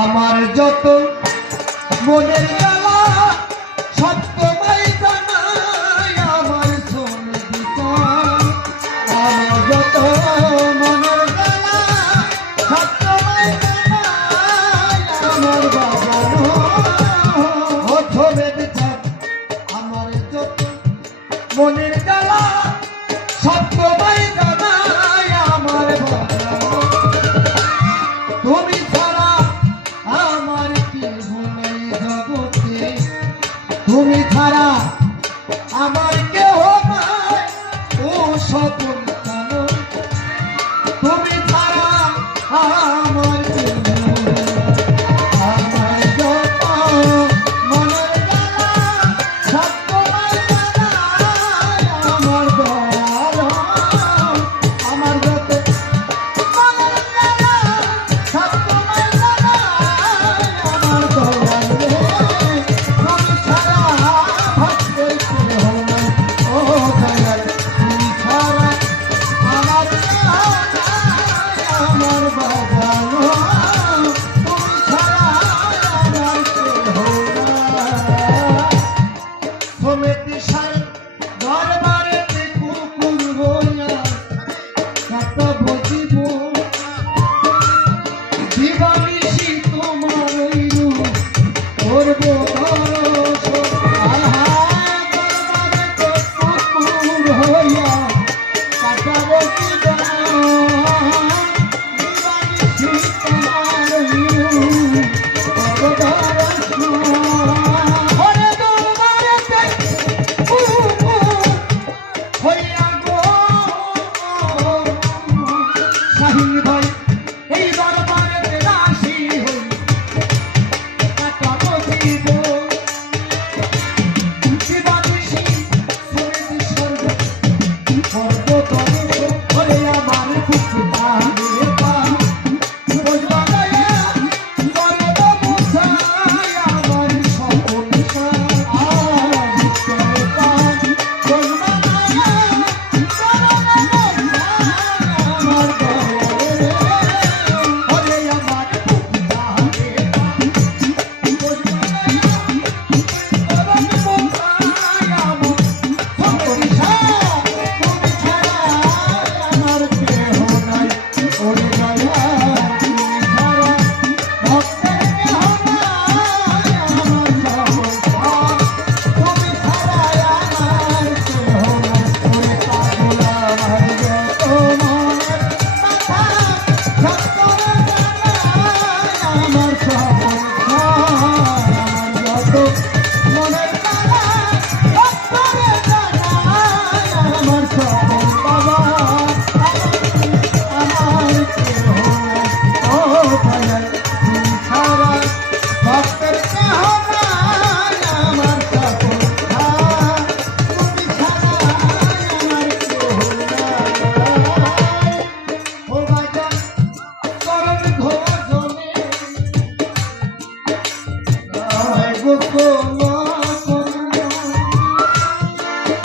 আমার যত মনের জ্বালা সব তোমায় জানাই আমার শোনে বিচার আমার যত মনের জ্বালা সব তোমায় জানাই আমার বাজানো ও শোনে বিচার আমার যত মনের জ্বালা সব তোমায় জানাই আমার বাজানো তুমি ছাড়া আমার কেহ নাই জগতে তুমি ছাড়া আমার কেহ নাই ও সকল জানো তুমি ছাড়া আমার কেহ আমার যত মনের জ্বালা সব তোমায় জানাই আমার দয়াল আমার যত মনের জ্বালা সব তোমায় জানাই আমার দয়াল তুমি ছাড়া ভক্তের কেহ নাই ও দয়াল তুমি ছাড়া আমার আমার বাজানো তুমি ছাড়া আমার কেহ নাই সমিতি সাই দরবারেতে কুকুর হইয়া কত বজিব দিবানিশি তোমার রূপ করব দর্শন দরবারেতে কুকুর হইয়া কত বজিব দিবানিশি তোমার রূপ করব দর্শন ওরে দরবারেতে কুকুর হইয়া গো শাহিন ভাই এই দরবারেতে দাসী হই কাটা বজিব দিবানিশি সমিতি স্বর্গ করব দর্শন ওরে আমার কুকুতা রে বুঝবা গায়া করব বোঝাই আমার সকল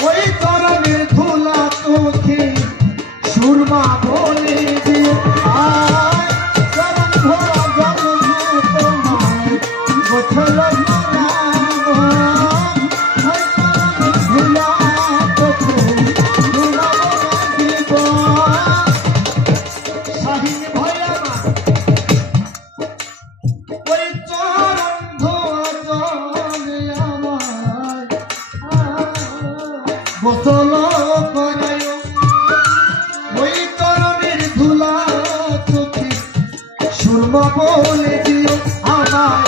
ওই তরণের ধুলা তোকে সুরমা বলে দিয়ে আয় চরণ ধরা জন্ম তোমার গোছল ধুলা তোকে সুরমা বলে দিব শাহিন ভাই আমার ওই চরণ ধোয়া জলে আমার গোসল করায় ওই তরণের ধুলা চোখে সুরমা বলে দিও আমার